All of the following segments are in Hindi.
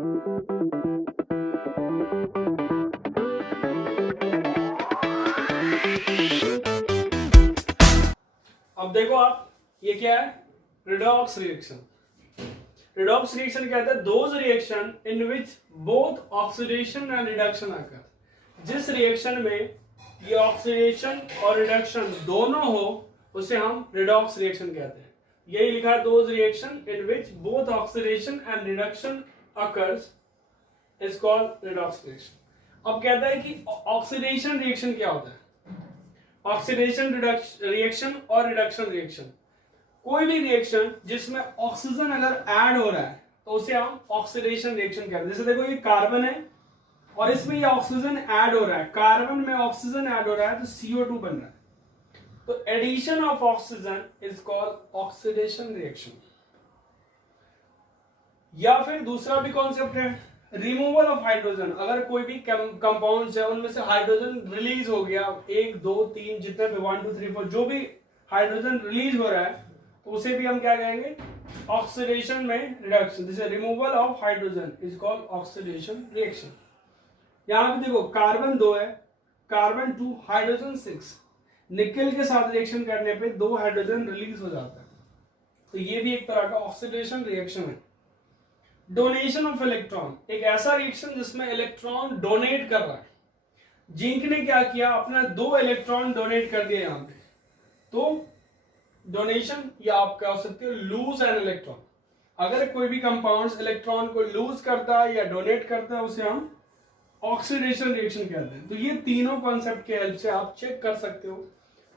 अब देखो आप, ये क्या है? Redox reaction. रिडॉक्स रिएक्शन कहता है those reaction in which both oxidation and reduction आकर। जिस रिएक्शन में ये ऑक्सीडेशन और रिडक्शन दोनों हो उसे हम रिडॉक्स रिएक्शन कहते हैं। यही लिखा है, those reaction in which both oxidation and reduction occurs is called redox reaction. अब कहता है कि ऑक्सीडेशन रिएक्शन क्या होता है? ऑक्सीडेशन रिएक्शन और रिडक्शन रिएक्शन, कोई भी रिएक्शन जिसमें ऑक्सीजन अगर ऐड हो रहा है तो उसे हम ऑक्सीडेशन रिएक्शन कहते हैं। जैसे देखो ये कार्बन है और इसमें ये ऑक्सीजन ऐड हो रहा है, कार्बन में ऑक्सीजन ऐड हो रहा है तो CO2 बन रहा है, तो addition of oxygen is called oxidation reaction. या फिर दूसरा भी कॉन्सेप्ट है रिमूवल ऑफ हाइड्रोजन। अगर कोई भी कंपाउंड्स है उनमें से हाइड्रोजन रिलीज हो गया, 1 2 3 जितने भी 1 2 3 4 जो भी हाइड्रोजन रिलीज हो रहा है तो उसे भी हम क्या कहेंगे? ऑक्सीडेशन में रिडक्शन। जैसे removal of hydrogen is called oxidation reaction. यहां पे देखो कार्बन 2 है, कार्बन 2, हाइड्रोजन 6, निकेल के साथ रिएक्शन करने पे 2 हाइड्रोजन रिलीज हो जाता है, तो ये भी एक तरह का ऑक्सीडेशन रिएक्शन है। डोनेशन ऑफ इलेक्ट्रॉन, एक ऐसा रिएक्शन जिसमें इलेक्ट्रॉन डोनेट कर रहा है। जिंक ने क्या किया? अपना 2 इलेक्ट्रॉन डोनेट कर दिया यहां पे, तो डोनेशन या आप कह सकते हो लूज एन इलेक्ट्रॉन। अगर कोई भी कंपाउंड इलेक्ट्रॉन को लूज करता है या डोनेट करता है उसे हम ऑक्सीडेशन रिएक्शन कहते हैं। तो ये तीनों कॉन्सेप्ट के हेल्प से आप चेक कर सकते हो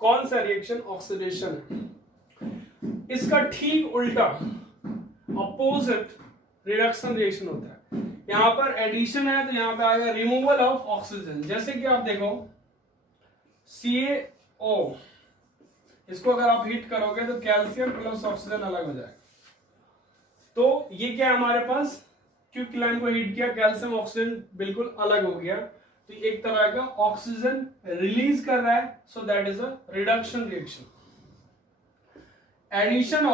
कौन सा रिएक्शन ऑक्सीडेशन है। इसका ठीक उल्टा अपोजिट रिडक्शन रिएक्शन होता है। यहां पर एडिशन है तो यहां पे आएगा रिमूवल ऑफ ऑक्सीजन। जैसे कि आप देखो CaO, इसको अगर आप हीट करोगे तो कैल्शियम प्लस ऑक्सीजन अलग हो जाएगा। तो ये क्या है हमारे पास? क्विकलाइम को हीट किया, कैल्शियम ऑक्सीजन बिल्कुल अलग हो गया, तो एक तरह का ऑक्सीजन रिलीज कर रहा है, so that is a reduction reaction. Addition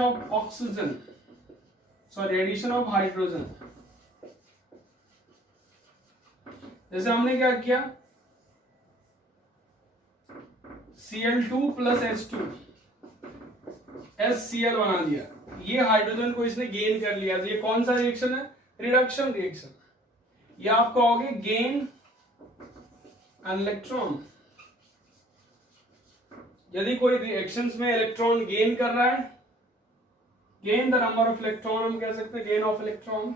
of oxygen, sorry addition of hydrogen. जैसे हमने क्या किया? Cl2 प्लस H2 HCl बना दिया, ये हाइड्रोजन को इसने गेन कर लिया, तो ये कौन सा रिएक्शन है? Reduction reaction. या आप कहोगे गेन एन इलेक्ट्रॉन। यदि कोई रिएक्शंस में इलेक्ट्रॉन गेन कर रहा है, gain the number of electron, हम कह सकते हैं gain of electron,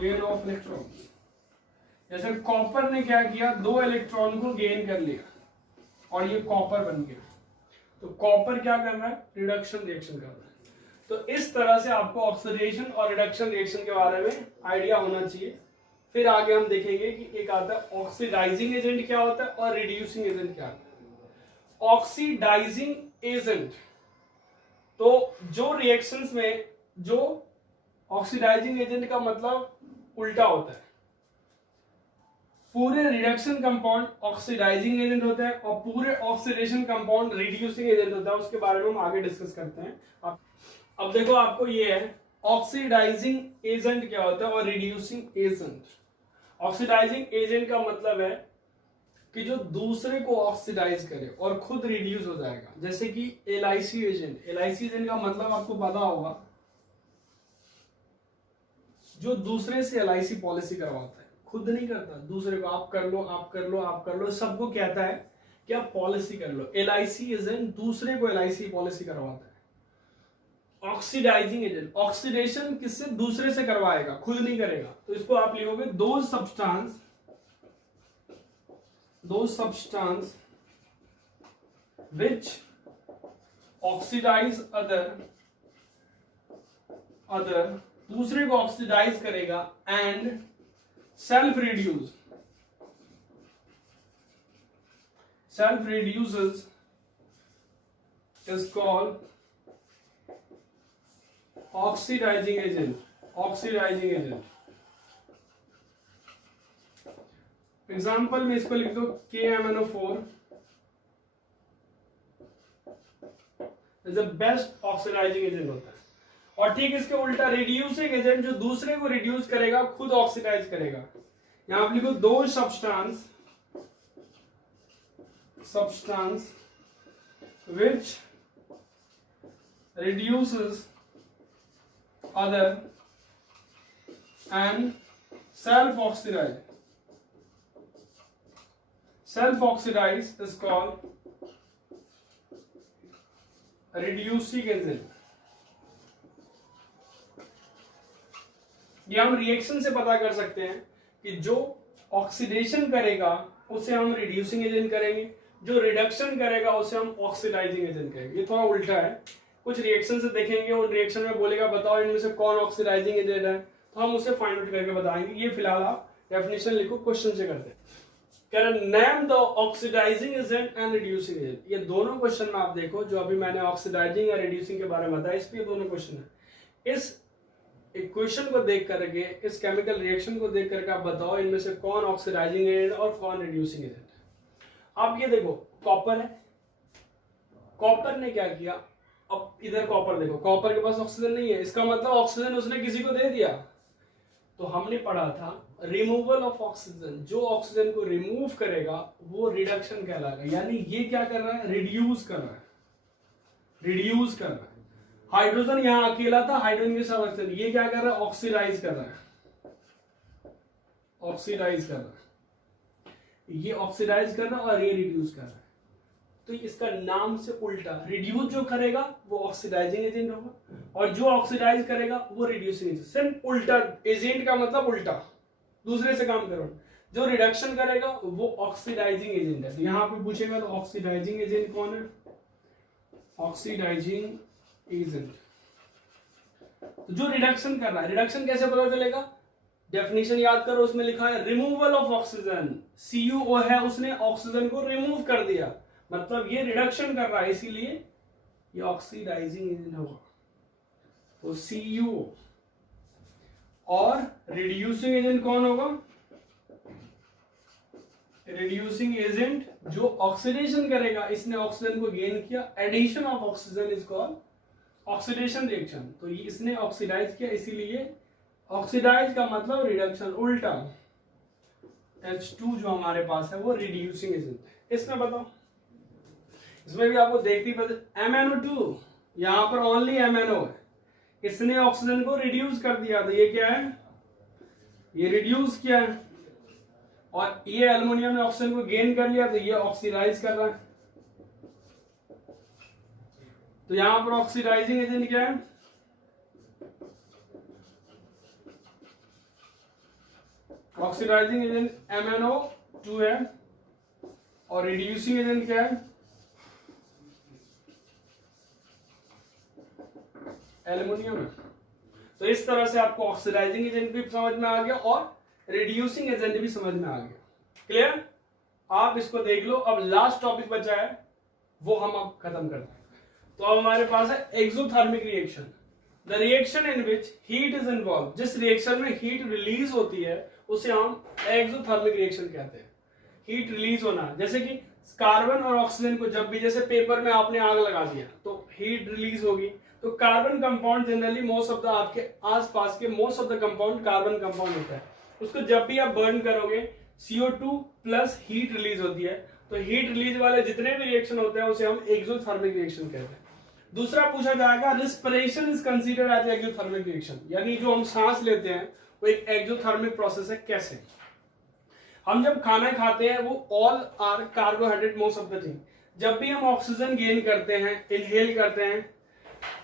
gain of electron. जैसे कॉपर ने क्या किया? 2 इलेक्ट्रॉन को गेन कर लिया और ये कॉपर बन गया, तो कॉपर क्या कर रहा है? रिडक्शन रिएक्शन कर रहा है। तो इस तरह से आपको ऑक्सीडेशन और रिडक्शन रिएक्शन के बारे में आइडिया होना चाहिए। फिर आगे हम देखेंगे कि एक आता है ऑक्सीडाइजिंग एजेंट क्या होता है और रिड्यूसिंग एजेंट क्या होता है। ऑक्सीडाइजिंग एजेंट, तो जो रिएक्शंस में जो ऑक्सीडाइजिंग एजेंट का मतलब उल्टा होता है, पूरे रिडक्शन कंपाउंड ऑक्सीडाइजिंग एजेंट होता है और पूरे ऑक्सीडेशन कंपाउंड रिड्यूसिंग एजेंट होता है। उसके बारे में हम आगे डिस्कस करते हैं। अब देखो आपको ये है ऑक्सीडाइजिंग एजेंट क्या होता है और रिड्यूसिंग एजेंट। ऑक्सीडाइजिंग एजेंट का मतलब है कि जो दूसरे को ऑक्सीडाइज करे और खुद रिड्यूस हो जाएगा। जैसे कि LIC एजेंट, LIC एजेंट का मतलब आपको पता होगा, जो दूसरे से LIC पॉलिसी करवाता है, खुद नहीं करता, दूसरे को आप कर लो, आप कर लो, आप कर लो, सबको कहता है कि आप पॉलिसी कर लो। LIC एजेंट दूसरे को LIC पॉलिसी करवाता है। ऑक्सीडाइजिंग एजेंट, ऑक्सीडेशन किससे? दूसरे से करवाएगा, खुद नहीं करेगा। तो इसको आप लिखोगे दो सब्सटेंस which oxidize other, दूसरे को ऑक्सीडाइज करेगा, and self reduces is called oxidizing agent। Example में इसको लिख दो KMnO4 is the best oxidizing agent होता है। और ठीक इसके उल्टा रिड्यूसिंग एजेंट जो दूसरे को रिड्यूस करेगा खुद ऑक्सीडाइज करेगा। यहां आप लिखो दो substance which reduces other and self-oxidize. Self-oxidize is called reducing agent. ये हम रिएक्शन से पता कर सकते हैं कि जो ऑक्सीडेशन करेगा उसे हम रिड्यूसिंग एजेंट करेंगे, जो रिडक्शन करेगा उसे हम ऑक्सीडाइजिंग एजेंट करेंगे। ये थोड़ा उल्टा है, कुछ रिएक्शन से देखेंगे, उन रिएक्शन में बोलेगा बताओ इनमें से कौन ऑक्सीडाइजिंग एजेंट है, तो हम उसे फाइंड आउट करके बताएंगे। ये फिलहाल आप डेफिनेशन लिखो, क्वेश्चन से करते हैं। कह रहे name the oxidizing agent and reducing agent. ये दोनों क्वेश्चन में आप देखो जो अभी मैंने ऑक्सीडाइजिंग या रिड्यूसिंग के बारे में बताया, इस पे दोनों क्वेश्चन है। इस इक्वेशन को देख करके, इस केमिकल रिएक्शन को देख करके आप बताओ इनमें से कौन ऑक्सीडाइजिंग एजेंट और कौन रिड्यूसिंग एजेंट है। आप ये देखो कॉपर है, कॉपर ने क्या किया, अब इधर कॉपर देखो, कॉपर के पास ऑक्सीजन नहीं है, इसका मतलब ऑक्सीजन उसने किसी को दे दिया। तो हमने पढ़ा था रिमूवल ऑफ ऑक्सीजन, जो ऑक्सीजन को रिमूव करेगा वो रिडक्शन कहलाएगा। यानी ये क्या कर रहा है, रिड्यूस कर रहा है, रिड्यूस कर रहा है। हाइड्रोजन यहां अकेला था, हाइड्रोजन के साथ ऑक्सीजन, ये क्या कर रहा है, ऑक्सीडाइज कर रहा है, ऑक्सीडाइज कर रहा है। ये ऑक्सीडाइज कर रहा है और ये रिड्यूस कर रहा है। तो इसका नाम से उल्टा, रिड्यूस जो करेगा वो ऑक्सीडाइजिंग एजेंट होगा और जो ऑक्सीडाइज करेगा वो रिड्यूसिंग एजेंट। सिर्फ उल्टा, एजेंट का मतलब उल्टा, दूसरे से काम करो। जो रिडक्शन करेगा वो ऑक्सीडाइजिंग एजेंट है। तो यहां पे पूछेगा तो ऑक्सीडाइजिंग एजेंट कौन है, ऑक्सीडाइजिंग एजेंट। तो जो रिडक्शन कर रहा है, रिडक्शन कैसे पता चलेगा, डेफिनेशन याद करो, उसमें लिखा है रिमूवल ऑफ ऑक्सीजन, CuO है, उसने ऑक्सीजन को रिमूव कर दिया, मतलब ये रिडक्शन कर रहा है, इसीलिए ये ऑक्सीडाइजिंग एजेंट होगा। तो CuO। और रिड्यूसिंग एजेंट कौन होगा, रिड्यूसिंग एजेंट जो ऑक्सीडेशन करेगा, इसने ऑक्सीजन को गेन किया, addition of oxygen is called oxidation reaction. तो ये इसने ऑक्सीडाइज किया, इसीलिए ऑक्सीडाइज का मतलब रिडक्शन, उल्टा H2 जो हमारे पास है वो रिड्यूसिंग एजेंट है। इसमें बताओ, इसमें भी आपको देखती पता, MnO2 यहां पर ओनली MnO है, इसने ऑक्सीजन को रिड्यूस कर दिया, तो ये क्या है, ये रिड्यूस किया है। और ये एल्युमिनियम ने ऑक्सीजन को गेन कर लिया, तो ये ऑक्सीडाइज कर रहा है। तो यहां पर ऑक्सीडाइजिंग एजेंट क्या है, ऑक्सीडाइजिंग एजेंट MnO2 है और रिड्यूसिंग एजेंट क्या है, एल्युमिनियम है। तो इस तरह से आपको ऑक्सीडाइजिंग एजेंट भी समझ में आ गया और रिड्यूसिंग एजेंट भी समझ में आ गया। क्लियर, आप इसको देख लो। अब लास्ट टॉपिक बचा है, वो हम अब खत्म करते हैं। तो अब हमारे पास है exothermic reaction, the reaction in which heat is involve. जिस रिएक्शन में हीट रिलीज होती है उसे हम एक्सोथर्मिक रिएक्शन कहते हैं। हीट रिलीज होना, जैसे कि कार्बन और ऑक्सीजन को जब भी, जैसे पेपर में आपने आग लगा दिया तो हीट रिलीज होगी। तो carbon compound generally most of the, आपके आसपास के most of the compound carbon compound होता है, उसको जब भी आप बर्न करोगे CO2 प्लस हीट रिलीज होती है। तो हीट रिलीज वाले जितने भी रिएक्शन होते हैं उसे हम एक्सोथर्मिक रिएक्शन कहते हैं। दूसरा पूछा जाएगा, respiration is considered as exothermic reaction, यानी जो हम सांस लेते हैं वो एक एक्सोथर्मिक प्रोसेस है। कैसे, हम जब खाना खाते हैं वो all are carbohydrate most of the thing. जब भी हम ऑक्सीजन गेन करते हैं, इनहेल करते हैं,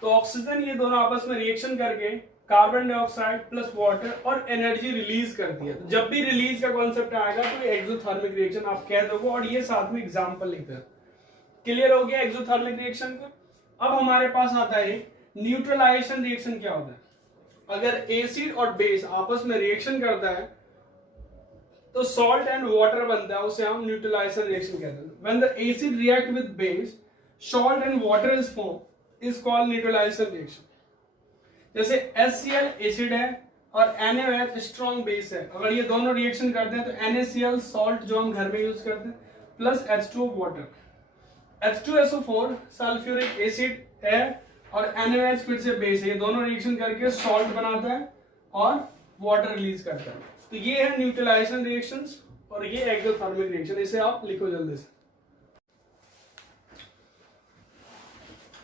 तो ऑक्सीजन ये दोनों आपस में रिएक्शन करके कार्बन डाइऑक्साइड प्लस वाटर और एनर्जी रिलीज करती है। तो जब भी रिलीज का कॉन्सेप्ट आएगा तो एक्सोथर्मिक रिएक्शन आप कह दोगे और ये साथ में एग्जांपल लिखते हैं। क्लियर हो गया एक्सोथर्मिक रिएक्शन का। अब हमारे पास आता है न्यूट्रलाइजेशन रिएक्शन। क्या होता है, अगर एसिड और बेस आपस में रिएक्शन करता है तो सॉल्ट एंड वाटर बनता है, उसे हम न्यूट्रलाइजेशन रिएक्शन कहते हैं। When the acid react with base, salt and water is form, is called neutralization reaction. जैसे HCl एसिड है और NaOH स्ट्रॉन्ग बेस है, अगर ये दोनों रिएक्शन करते हैं तो NaCl सॉल्ट जो हम घर में यूज करते हैं plus H2O water, H2SO4 sulphuric acid है और NaOH फिर से बेस है, ये दोनों रिएक्शन करके सॉल्ट बनाता है और वाटर रिलीज करता है। तो ये है न्यूट्रलाइजेशन रिएक्शंस और ये एक्सोथर्मिक रिएक्शन, इसे आप लिखो जल्दी से।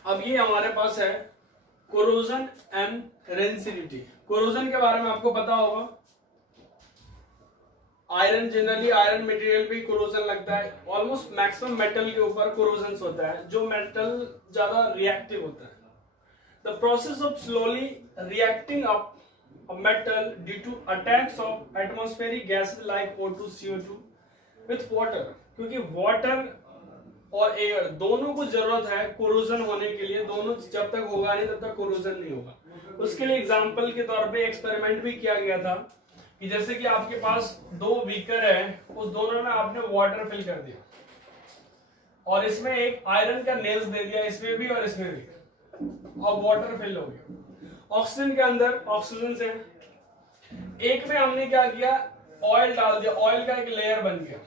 अब ये हमारे पास है कोरोजन एंड रेंसिडिटी। कोरोजन के बारे में आपको पता होगा, आयरन जनरली आयरन मटेरियल पे कोरोजन लगता है, ऑलमोस्ट मैक्सिमम मेटल के ऊपर कोरोजन होता है जो मेटल ज्यादा रिएक्टिव होता है। The process of slowly reacting up a metal due to attacks of atmospheric gases like O2, CO2 with water, क्योंकि वाटर और एयर दोनों को जरूरत है कोरोजन होने के लिए, दोनों जब तक होगा नहीं तब तक कोरोजन नहीं होगा। उसके लिए एग्जांपल के तौर पे एक्सपेरिमेंट भी किया गया था कि जैसे कि आपके पास दो बीकर है, उस दोनों में आपने वाटर फिल कर दिया और इसमें एक आयरन का नेल्स दे दिया, इसमें भी और इसमें भी, और वाटर फिल हो गया। ऑक्सीजन के अंदर ऑक्सीजन से एक में हमने क्या किया, ऑयल डाल दिया, ऑयल का एक लेयर बन गया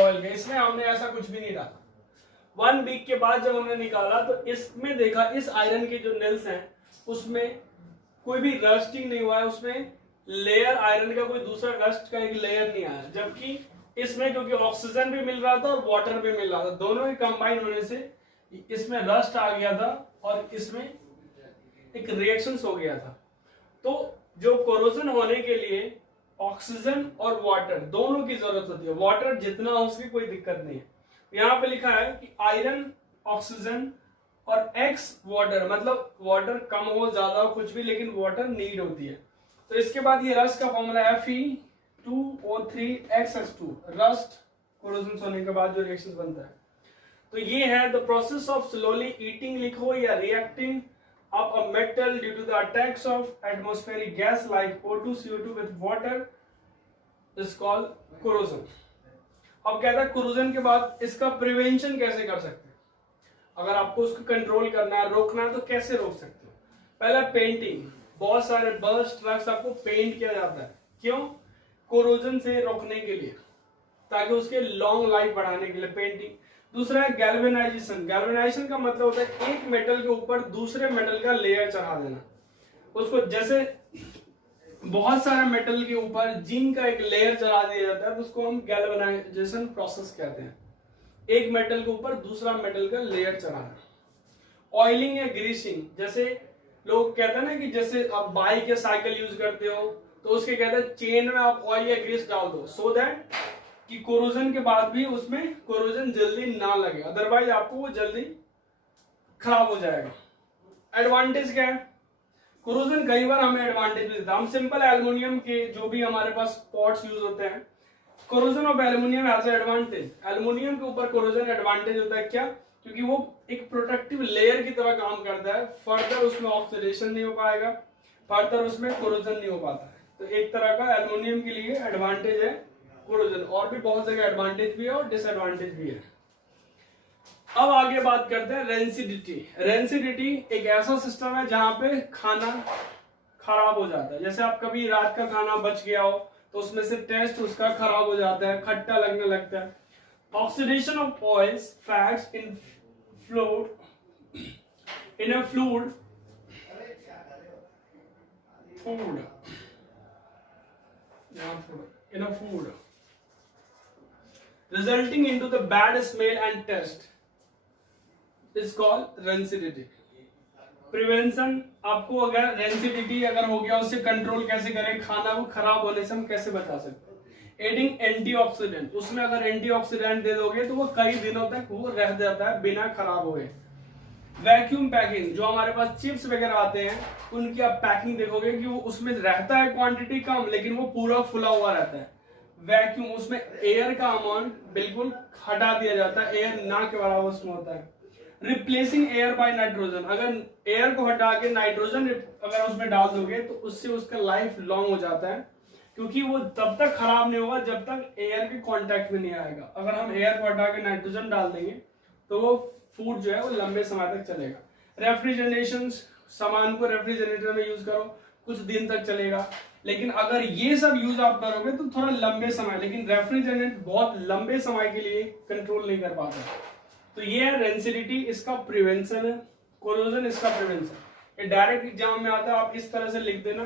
ऑयल का, इसमें हमने ऐसा कुछ भी नहीं डाला। 1 वीक के बाद जब हमने निकाला तो इसमें देखा इस आयरन के जो नेल्स हैं उसमें कोई भी रस्टिंग नहीं हुआ है, उसमें लेयर आयरन का कोई दूसरा रस्ट का एक लेयर नहीं आया, जबकि इसमें क्योंकि ऑक्सीजन भी मिल रहा था और वाटर भी मिल रहा था, दोनों के कंबाइन होने से इसमें रस्ट आ गया था और इसमें एक रिएक्शन हो गया था। तो जो कोरोजन होने के लिए ऑक्सीजन और वाटर दोनों की जरूरत होती है, वाटर जितना हो उसकी कोई दिक्कत नहीं है। यहाँ पे लिखा है कि आयरन ऑक्सीजन और एक्स वाटर, मतलब वाटर कम हो ज्यादा हो कुछ भी, लेकिन वाटर नीड होती है। तो इसके बाद ये रस्ट का फॉर्मूला है Fe2O3XS2, रस्ट कोरोजन होने के बाद जो रिएक्शन बनता है। तो ये है the process of slowly eating लिखो या reacting up a metal due to the attacks of atmospheric gas like O2, CO2 with water is called corrosion। अब कहता है कोरोजन के बाद इसका प्रिवेंशन कैसे कर सकते हैं, अगर आपको उसको कंट्रोल करना है, रोकना है तो कैसे रोक सकते हो। पहला पेंटिंग, बहुत सारे बस ट्रक्स आपको पेंट किया जाता है, क्यों, कोरोजन से रोकने के लिए, ताकि उसके लॉन्ग लाइफ बढ़ाने के लिए पेंटिंग। दूसरा है गैल्वेनाइजेशन। गैल्वेनाइजेशन का मतलब होता है एक मेटल के ऊपर दूसरे मेटल का लेयर चढ़ा देना, उसको जैसे बहुत सारे मेटल के ऊपर जिंक का एक लेयर चढ़ा दिया जाता है तो उसको हम गैल्वेनाइजेशन प्रोसेस कहते हैं, एक मेटल के ऊपर दूसरा मेटल का लेयर चढ़ाना। ऑयलिंग या ग्रीसिंग, जैसे लोग कहते हैं ना कि जैसे आप बाइक या साइकिल यूज करते हो तो उसके कहते हैं चेन में आप ऑयल या ग्रीस डाल दो, सो दैट कि कोरोजन के बाद भी उसमें कोरोजन जल्दी ना लगे, अदरवाइज आपको वो जल्दी खराब हो जाएगा। एडवांटेज क्या है, कोरोजन कई बार हमें एडवांटेज भी देता है। हम सिंपल एल्युमिनियम के जो भी हमारे पास पॉट्स यूज होते हैं, corrosion of aluminium has advantage. Aluminium के ऊपर कोरोजन एडवांटेज होता है, क्या, क्योंकि वो एक प्रोटेक्टिव लेयर की तरह काम करता है, फर्दर उसमें ऑक्सीडेशन नहीं हो पाएगा, फर्दर उसमें कोरोजन नहीं हो पाता है। तो एक तरह का एल्युमिनियम के लिए एडवांटेज है कोरोजन, और भी बहुत जगह एडवांटेज भी है और डिसएडवांटेज भी है। अब आगे बात करते हैं रेंसिडिटी। रेंसिडिटी एक ऐसा सिस्टम है जहां पे खाना खराब हो जाता है, जैसे आप कभी रात का खाना बच गया हो तो उसमें से टेस्ट उसका खराब हो जाता है, खट्टा लगने लगता है। Oxidation of oils fats in fluid in a food resulting into the bad smell and taste is called rancidity। Prevention, आपको अगर रेंसिडिटी अगर हो गया उससे कंट्रोल कैसे करें, खाना को खराब होने से हम कैसे बचा सकते हैं। एडिंग एंटीऑक्सीडेंट, उसमें अगर एंटीऑक्सीडेंट दे दोगे तो वो कई दिनों तक वो रह जाता है बिना खराब हुए। वैक्यूम पैकिंग, जो हमारे पास चिप्स वगैरह आते हैं उनकी आप पैकिंग देखोगे कि वो उसमें रहता है क्वांटिटी कम लेकिन वो पूरा फुला हुआ रहता है। वैक्यूम, उसमें एयर का अमाउंट बिल्कुल हटा दिया जाता है, एयर ना के बराबर उसमें होता है। रिप्लेसिंग एयर बाय नाइट्रोजन, अगर एयर को हटा के नाइट्रोजन अगर उसमें डाल दोगे तो उससे उसका लाइफ लॉन्ग हो जाता है, क्योंकि वो तब तक खराब नहीं होगा जब तक एयर के कांटेक्ट में नहीं आएगा। अगर हम एयर को हटा के नाइट्रोजन डाल देंगे तो वो फूड जो है वो लंबे समय तक चलेगा। रेफ्रिजरेशन, सामान को रेफ्रिजरेटर में यूज करो, कुछ दिन तक चलेगा, लेकिन अगर ये सब यूज आप करोगे तो थोड़ा लंबे समय, लेकिन रेफ्रिजरेंट बहुत लंबे समय के लिए कंट्रोल नहीं कर पाता। तो ये है रेंसिडिटी, इसका प्रिवेंशन है। कोरोजन इसका प्रिवेंशन। ये डायरेक्ट एग्जाम में आता है, आप इस तरह से लिख देना,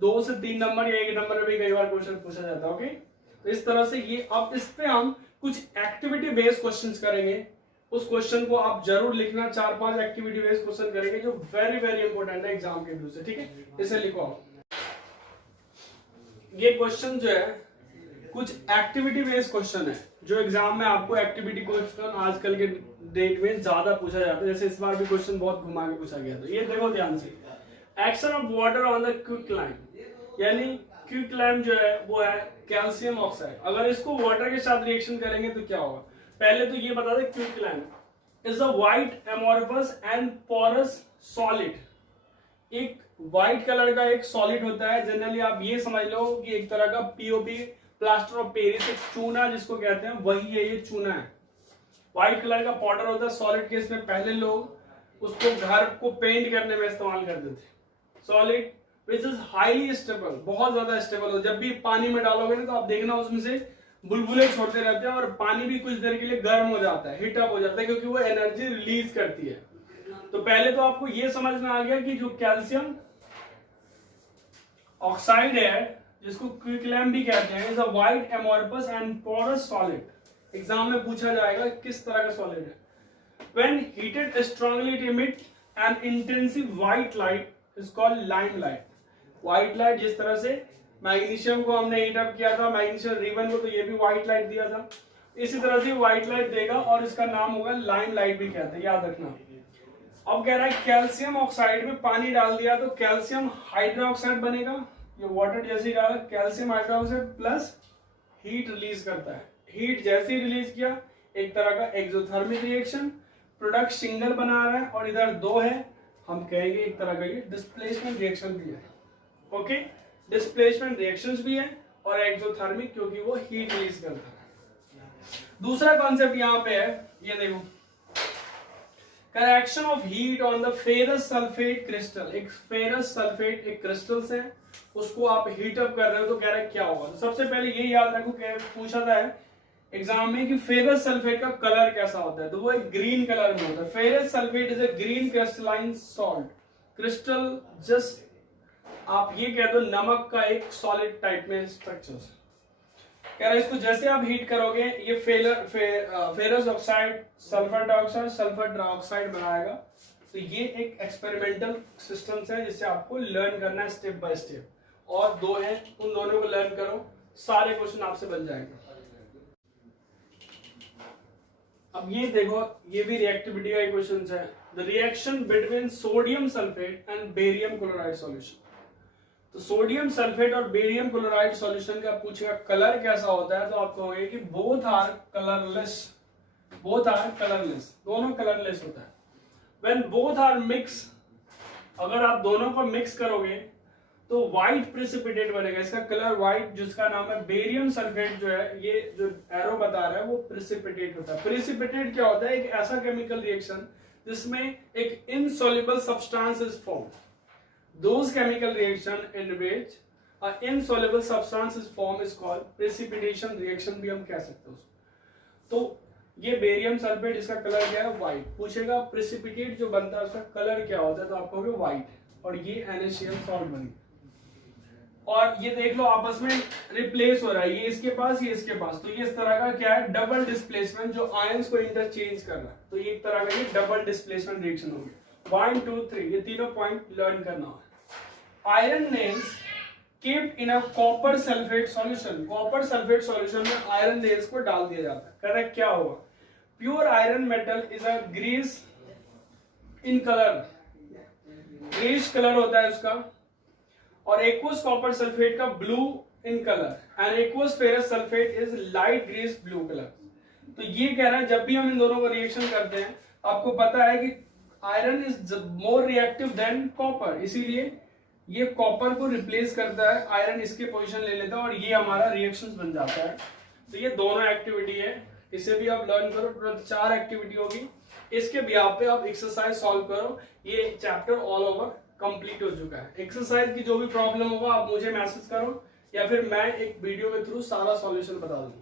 2 से 3 नंबर या 1 नंबर में भी कई बार क्वेश्चन पूछा जाता है। ओके, तो इस तरह से ये, अब इस पे हम कुछ एक्टिविटी बेस्ड क्वेश्चंस करेंगे। उस क्वेश्चन को आप जरूर लिखना, 4-5 एक्टिविटी बेस्ड क्वेश्चन करेंगे जो वेरी वेरी इंपॉर्टेंट है एग्जाम के व्यू से। ठीक है, इसे लिखो आप। ये क्वेश्चन जो है कुछ एक्टिविटी बेस्ड क्वेश्चन है जो एग्जाम में आपको एक्टिविटी क्वेश्चन आजकल के डेट में ज्यादा पूछा जाता है। जैसे इस बार भी क्वेश्चन बहुत घुमा के पूछा गया। तो ये देखो ध्यान से, action of water on the quicklime, यानी क्विकलाइम जो है वो है कैल्शियम ऑक्साइड। अगर इसको वाटर के साथ रिएक्शन करेंगे तो क्या होगा? पहले तो ये बता दें, quicklime is a white amorphous and porous solid. एक व्हाइट कलर का एक सॉलिड होता है। जनरली आप ये समझ लो कि एक तरह का पीओपी, प्लास्टर ऑफ पेरिस, एक चूना जिसको कहते हैं, वही है, ये चूना है। व्हाइट कलर का पाउडर होता है सॉलिड केस में। पहले लोग उसको घर को पेंट करने में इस्तेमाल करते थे। Solid which is highly stable, बहुत ज्यादा स्टेबल हो। जब भी पानी में डालोगे ना तो आप देखना उसमें से बुलबुले छोड़ते रहते हैं और पानी भी कुछ देर के लिए गर्म हो जाता है, हीटअप हो जाता है, क्योंकि वो एनर्जी रिलीज करती है। तो पहले तो आपको ये समझ में आ गया कि जो कैल्शियम ऑक्साइड है, जिसको क्विकलाइम भी कहते हैं, is a white amorphous and porous solid. Exam में पूछा जाएगा किस तरह का सॉलिड है। When heated strongly it emit an intensive white light is called limelight. White light, जिस तरह से मैग्नीशियम को हमने हीट अप किया था, मैग्नीशियम रिबन को, तो ये भी व्हाइट लाइट दिया था। इसी तरह से व्हाइट लाइट देगा और इसका नाम होगा लाइम लाइट भी कहते हैं, याद रखना। अब कह रहा है कैल्शियम ऑक्साइड में पानी डाल दिया तो कैल्शियम हाइड्रोक्साइड बनेगा। ये वाटर जैसे डाला, calcium hydroxide plus heat release करता है। हीट जैसे ही रिलीज किया, एक तरह का एक्सोथर्मिक रिएक्शन, प्रोडक्ट सिंगल बना रहा है और इधर 2 है, हम कहेंगे एक तरह का ये डिस्प्लेसमेंट रिएक्शन भी है। ओके, डिस्प्लेसमेंट रिएक्शंस भी है और एक्सोथर्मिक, क्योंकि वो हीट रिलीज करता है। दूसरा कॉन्सेप्ट यहाँ पे है, ये देखो, correction of heat on the ferrous sulphate crystal. एक फेरस सल्फेट एक क्रिस्टल्स है, उसको आप हीट अप कर रहे हो तो कह रहा है क्या होगा। तो सबसे पहले ये याद रखो, पूछा था एग्जाम में कि फेरस सल्फेट का कलर कैसा होता है, तो वो एक ग्रीन कलर में होता है। Ferrous sulphate is a green crystalline salt. Crystal just आप ये कह दो नमक का एक सॉलिड टाइप में स्ट्रक्चर। कह रहा है इसको जैसे आप हीट करोगे ये ferrous oxide sulphur dioxide, sulphur dioxide बनाएगा। तो ये एक एक्सपेरिमेंटल सिस्टम्स है जिससे आपको लर्न करना है स्टेप बाय स्टेप। और 2 है, उन दोनों को लर्न करो, सारे क्वेश्चन आपसे बन जाएंगे। अब ये देखो, ये भी रिएक्टिविटी का क्वेश्चन है। The reaction between sodium sulphate and barium chloride solution. तो सोडियम सल्फेट और बेरियम क्लोराइड सॉल्यूशन का पूछेगा कलर कैसा होता है, तो आप कहोगे कि both are colourless. Both are colourless, दोनों कलरलेस होता है। व्हेन बोथ आर मिक्स, अगर आप दोनों को मिक्स करोगे तो व्हाइट प्रेसिपिटेट बनेगा। इसका कलर व्हाइट, जिसका नाम है बेरियम सल्फेट जो है, ये जो एरो बता रहा है वो प्रेसिपिटेट होता है। प्रेसिपिटेट क्या होता है? एक ऐसा केमिकल रिएक्शन जिसमें एक insoluble substance is formed. Those chemical reaction in which an insoluble substance is formed is called precipitation reaction भी हम कह सकते हैं उसको। तो ये बेरियम सल्फेट, इसका कलर क्या है? व्हाइट। पूछेगा प्रेसिपिटेट जो बनता है उसका कलर क्या होता है, तो आप कहोगे व्हाइट, और ये NaCl सॉल्ट बनी। और ये देख लो आपस में रिप्लेस हो रहा है, ये इसके पास, ये इसके पास। तो ये इस तरह का क्या है? डबल डिस्प्लेसमेंट, जो आयंस को इंटरचेंज कर रहा है। तो ये एक तरह का ये डबल डिस्प्लेसमेंट रिएक्शन होगी। 1 2 3 ये तीनों पॉइंट लर्न करना है। Iron nails kept in a copper sulfate solution। Copper sulphate solution में आयरन नेल्स को डाल दिया जाता है। करेक्ट क्या होगा? Pure iron metal is a greyish in colour, greyish colour होता है उसका। और एक्वस कॉपर सल्फेट का blue in colour and aqueous ferrous sulphate is light greyish blue colour. तो ये कह रहा है जब भी हम इन दोनों को रिएक्शन करते हैं, आपको पता है कि iron is more reactive than copper, इसीलिए ये कॉपर को रिप्लेस करता है, आयरन इसके पोजीशन ले लेता है और ये हमारा रिएक्शंस बन जाता है। तो ये दोनों एक्टिविटी है, इसे भी आप लर्न करो। तुरंत 4 एक्टिविटी होगी, इसके भी आप पे आप एक्सरसाइज सॉल्व करो। ये चैप्टर ऑल ओवर कंप्लीट हो चुका है। एक्सरसाइज की जो भी प्रॉब्लम होगा आप मुझे मैसेज करो या फिर मैं एक वीडियो के थ्रू सारा सॉल्यूशन बता दूंगा।